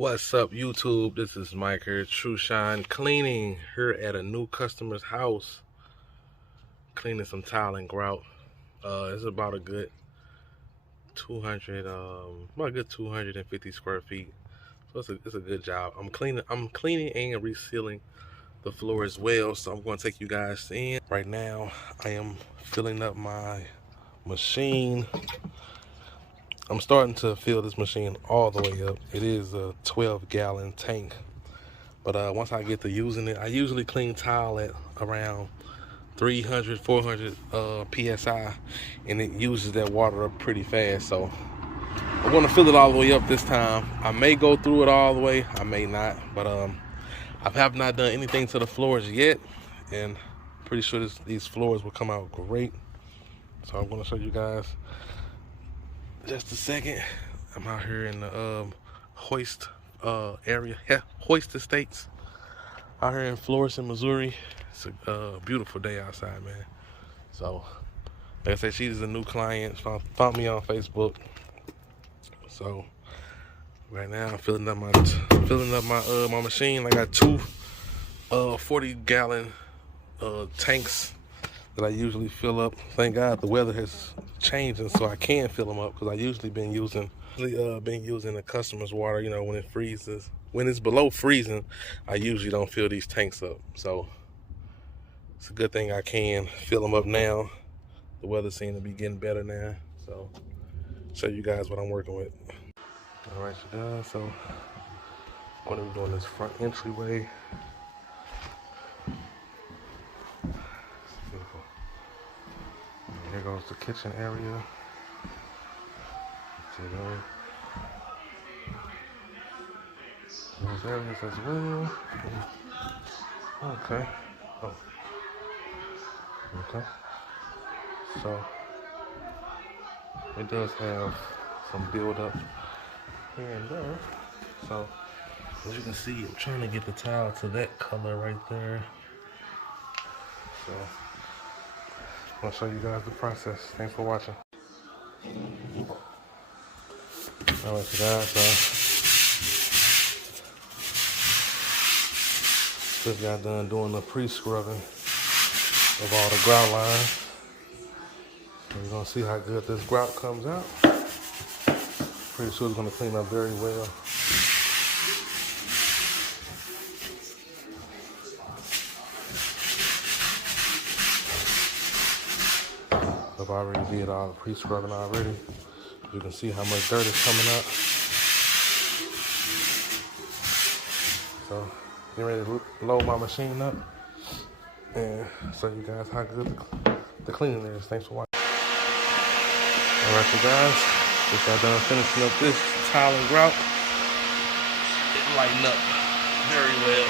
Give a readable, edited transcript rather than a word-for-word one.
What's up, YouTube? This is Mike here, Trushine, cleaning here at a new customer's house. Cleaning some tile and grout. It's about a good 250 square feet. So it's a good job. I'm cleaning and resealing the floor as well. So I'm going to take you guys in. Right now, I am filling up my machine. I'm starting to fill this machine all the way up. It is a 12-gallon tank. But once I get to using it, I usually clean tile at around 300, 400 PSI, and it uses that water up pretty fast. So I'm gonna fill it all the way up this time. I may go through it all the way, I may not, but I have not done anything to the floors yet, and pretty sure these floors will come out great. So I'm gonna show you guys just a second. I'm out here in the Hoist area, Hoist Estates, out here in Florissant, Missouri. It's a beautiful day outside, man. So, like I said, she's a new client. Found me on Facebook. So, right now I'm filling up my my machine. I got two 40-gallon tanks that I usually fill up. Thank God the weather has changed, and so I can fill them up, because I usually been using the customer's water. You know, when it freezes, when it's below freezing, I usually don't fill these tanks up. So it's a good thing I can fill them up now. The weather seems to be getting better now. So show you guys what I'm working with. All right, you guys. So I'm going to be doing this front entryway. Here goes the kitchen area. See those areas as well. Okay. Oh. Okay. So it does have some build up here and there. So as you can see, I'm trying to get the tile to that color right there. So I'll show you guys the process. Thanks for watching. Alright, you guys, just got done doing the pre-scrubbing of all the grout lines. So you're gonna see how good this grout comes out. Pretty sure it's gonna clean up very well. I've already did all the pre-scrubbing already. You can see how much dirt is coming up. So, get ready to load my machine up and show you guys how good the cleaning is. Thanks for watching. Alright, you guys, just got done finishing up this tile and grout. It lightened up very well.